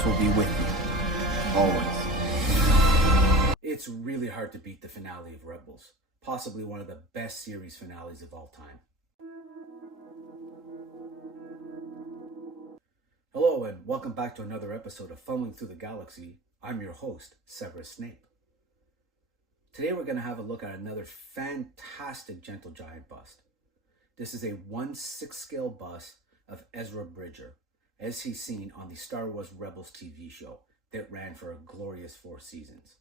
Force will be with you, always. It's really hard to beat the finale of Rebels, possibly one of the best series finales of all time. Hello and welcome back to another episode of Fumbling Through the Galaxy. I'm your host, Severus Snape. Today we're going to have a look at another fantastic Gentle Giant bust. This is a 1/6 scale bust of Ezra Bridger, as he's seen on the Star Wars Rebels TV show that ran for a glorious 4 seasons.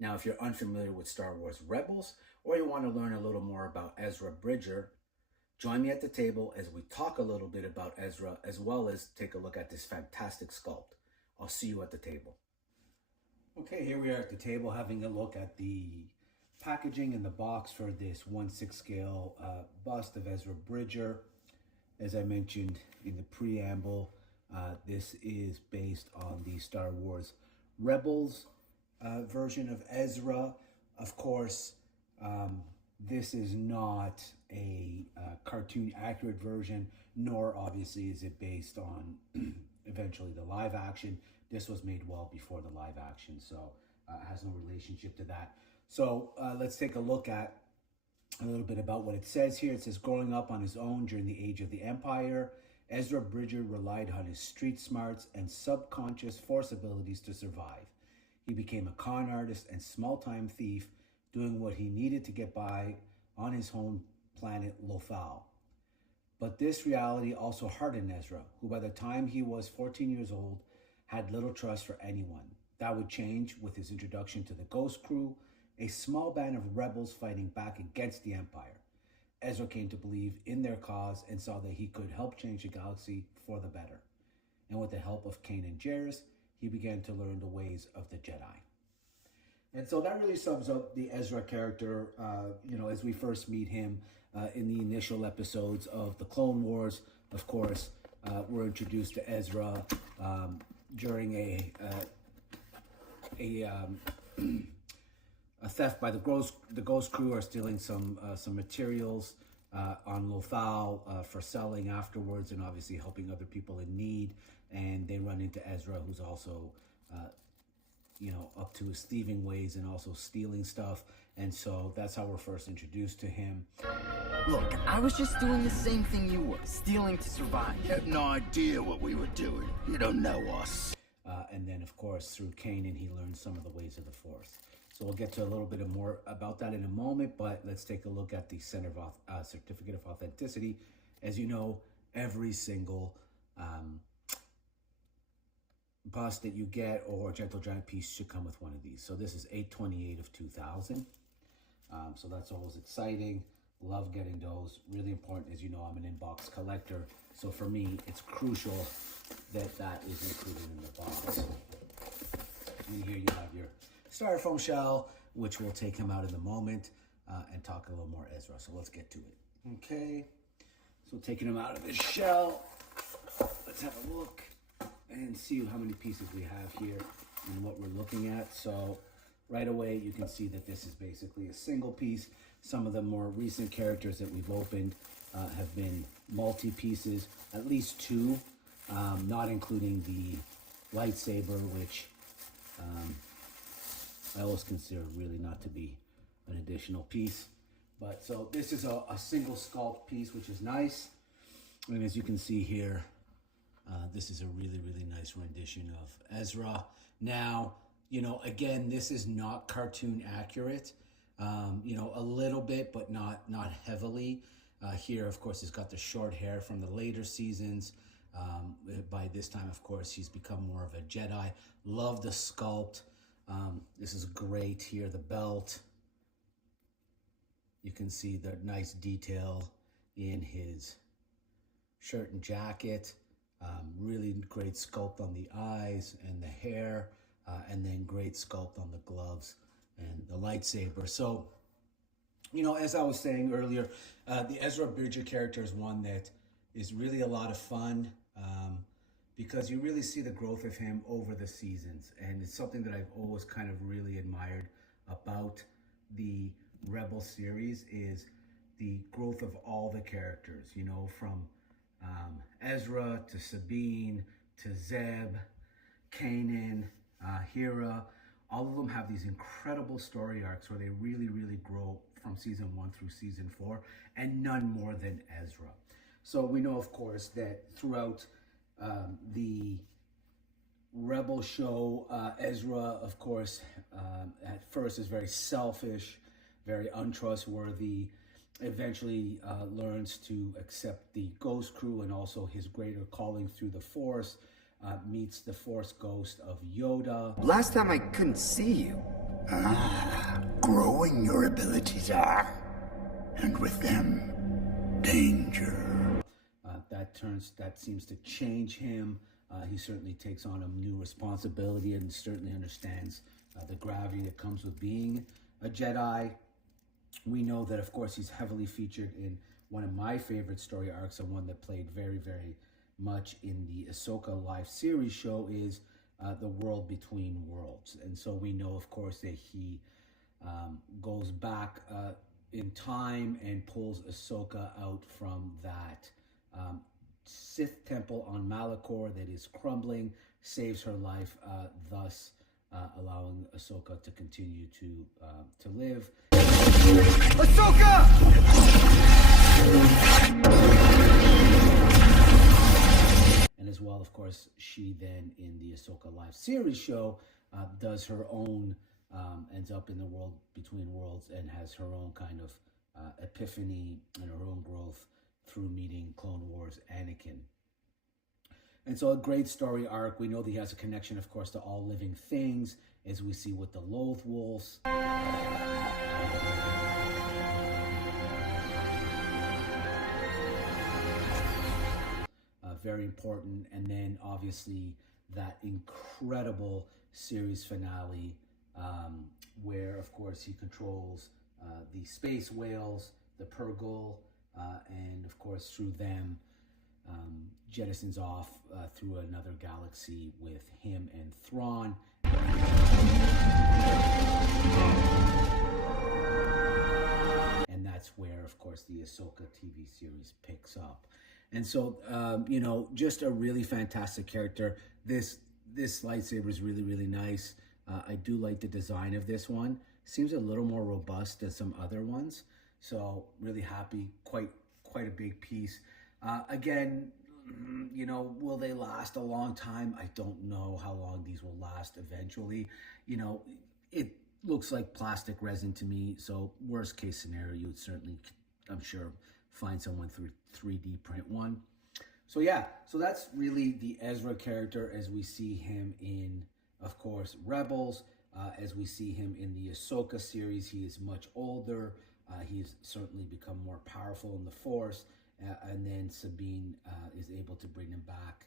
Now, if you're unfamiliar with Star Wars Rebels, or you want to learn a little more about Ezra Bridger, join me at the table as we talk a little bit about Ezra, as well as take a look at this fantastic sculpt. I'll see you at the table. Okay, here we are at the table having a look at the packaging in the box for this 1/6 scale bust of Ezra Bridger. As I mentioned in the preamble, this is based on the Star Wars Rebels version of Ezra. Of course, this is not a cartoon accurate version, nor obviously is it based on eventually the live action. This was made well before the live action, so it has no relationship to that. So let's take a look at a little bit about what it says here. It says, growing up on his own during the age of the Empire, Ezra Bridger relied on his street smarts and subconscious force abilities to survive. He became a con artist and small-time thief, doing what he needed to get by on his home planet Lothal. But this reality also hardened Ezra, who by the time he was 14 years old, had little trust for anyone. That would change with his introduction to the Ghost Crew, a small band of rebels fighting back against the Empire. Ezra came to believe in their cause and saw that he could help change the galaxy for the better. And with the help of Kanan Jarrus, he began to learn the ways of the Jedi. And so that really sums up the Ezra character, as we first meet him in the initial episodes of the Clone Wars. Of course, we're introduced to Ezra during a theft by the Ghost Crew are stealing some materials on Lothal for selling afterwards, and obviously helping other people in need. And they run into Ezra, who's also up to his thieving ways and also stealing stuff. And so that's how we're first introduced to him. Look, I was just doing the same thing you were, stealing to survive. You have no idea what we were doing. You don't know us. And then, of course, through Kanan, he learns some of the ways of the Force. So we'll get to a little bit more about that in a moment, but let's take a look at the Certificate of Authenticity. As you know, every single bust that you get or Gentle Giant piece should come with one of these. So this is 8/28 of 2000. So that's always exciting. Love getting those. Really important. As you know, I'm an inbox collector. So for me, it's crucial that that is included in the box. And here you have your styrofoam shell, which we'll take him out in a moment and talk a little more Ezra. So let's get to it. Okay. So taking him out of his shell, let's have a look and see how many pieces we have here and what we're looking at. So right away, you can see that this is basically a single piece. Some of the more recent characters that we've opened have been multi-pieces, at least 2, not including the lightsaber, which I always consider really not to be an additional piece. But so this is a single sculpt piece, which is nice. And as you can see here, this is a really, really nice rendition of Ezra. Now, again, this is not cartoon accurate. A little bit, but not heavily. Here, of course, he's got the short hair from the later seasons. By this time, of course, he's become more of a Jedi. Love the sculpt. This is great here, the belt. You can see the nice detail in his shirt and jacket. Really great sculpt on the eyes and the hair, and then great sculpt on the gloves and the lightsaber. So, as I was saying earlier, the Ezra Bridger character is one that is really a lot of fun because you really see the growth of him over the seasons. And it's something that I've always kind of really admired about the Rebel series is the growth of all the characters, from Ezra to Sabine to Zeb, Kanan, Hera, all of them have these incredible story arcs where they really, really grow from season 1 through season 4, and none more than Ezra. So we know, of course, that throughout the Rebel show, Ezra, of course, at first is very selfish, very untrustworthy, eventually learns to accept the Ghost Crew and also his greater calling through the Force, meets the Force ghost of Yoda. Last time I couldn't see you. Growing your abilities are. And with them, danger. That seems to change him. He certainly takes on a new responsibility and certainly understands the gravity that comes with being a Jedi. We know that, of course, he's heavily featured in one of my favorite story arcs, and one that played very, very much in the Ahsoka live series show, is the World Between Worlds. And so we know, of course, that he goes back in time and pulls Ahsoka out from that Sith temple on Malachor that is crumbling, saves her life, thus allowing Ahsoka to continue to live. Ahsoka! And as well, of course, she then in the Ahsoka live series show does her own, ends up in the World Between Worlds and has her own kind of epiphany and her own growth through meeting Clone Wars Anakin. And so a great story arc. We know that he has a connection, of course, to all living things, as we see with the Loathe Wolves. Very important. And then obviously that incredible series finale where, of course, he controls the space whales, the Purgle, and of course through them jettisons off through another galaxy with him and Thrawn. And that's where, of course, the Ahsoka TV series picks up. And so, you know, just a really fantastic character. This lightsaber is really, really nice. I do like the design of this one. Seems a little more robust than some other ones. So really happy, quite a big piece. Again, you know, will they last a long time? I don't know how long these will last eventually. You know, it looks like plastic resin to me. So worst case scenario, you would certainly, I'm sure, find someone through 3D print one. So yeah, so that's really the Ezra character as we see him in, of course, Rebels. As we see him in the Ahsoka series, he is much older. He's certainly become more powerful in the Force. And then Sabine is able to bring him back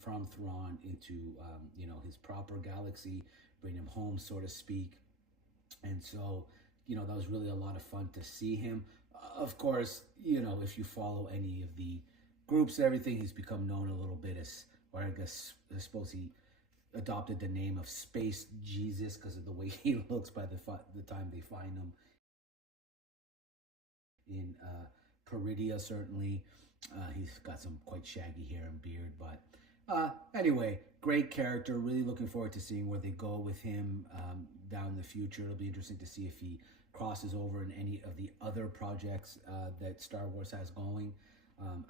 from Thrawn into, you know, his proper galaxy, bring him home, so to speak. And so, you know, that was really a lot of fun to see him. Of course, you know, if you follow any of the groups and everything, he's become known a little bit as, or I suppose he adopted the name of Space Jesus because of the way he looks by the time they find him in Peridia, certainly. He's got some quite shaggy hair and beard, but anyway, great character. Really looking forward to seeing where they go with him down in the future. It'll be interesting to see if he crosses over in any of the other projects that Star Wars has going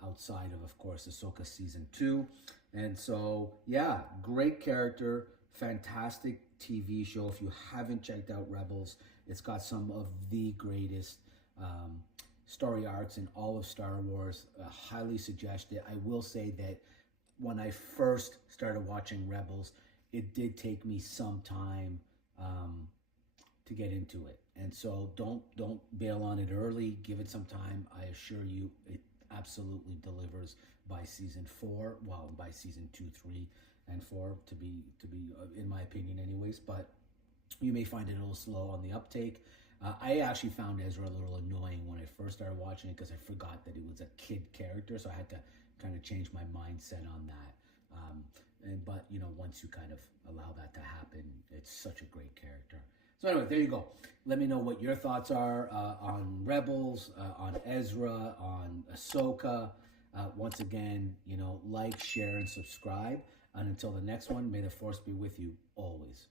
outside of course, Ahsoka Season 2. And so, yeah, great character, fantastic TV show. If you haven't checked out Rebels, it's got some of the greatest story arcs in all of Star Wars. Highly suggest it. I will say that when I first started watching Rebels, it did take me some time to get into it. And so don't bail on it early. Give it some time. I assure you, it absolutely delivers by season 4. Well, by season 2, 3, and 4 to be in my opinion, anyways. But you may find it a little slow on the uptake. I actually found Ezra a little annoying when I first started watching it because I forgot that he was a kid character, so I had to kind of change my mindset on that. But you know, once you kind of allow that to happen, it's such a great character. So anyway, there you go. Let me know what your thoughts are on Rebels, on Ezra, on Ahsoka. Once again, you know, like, share, and subscribe. And until the next one, may the Force be with you always.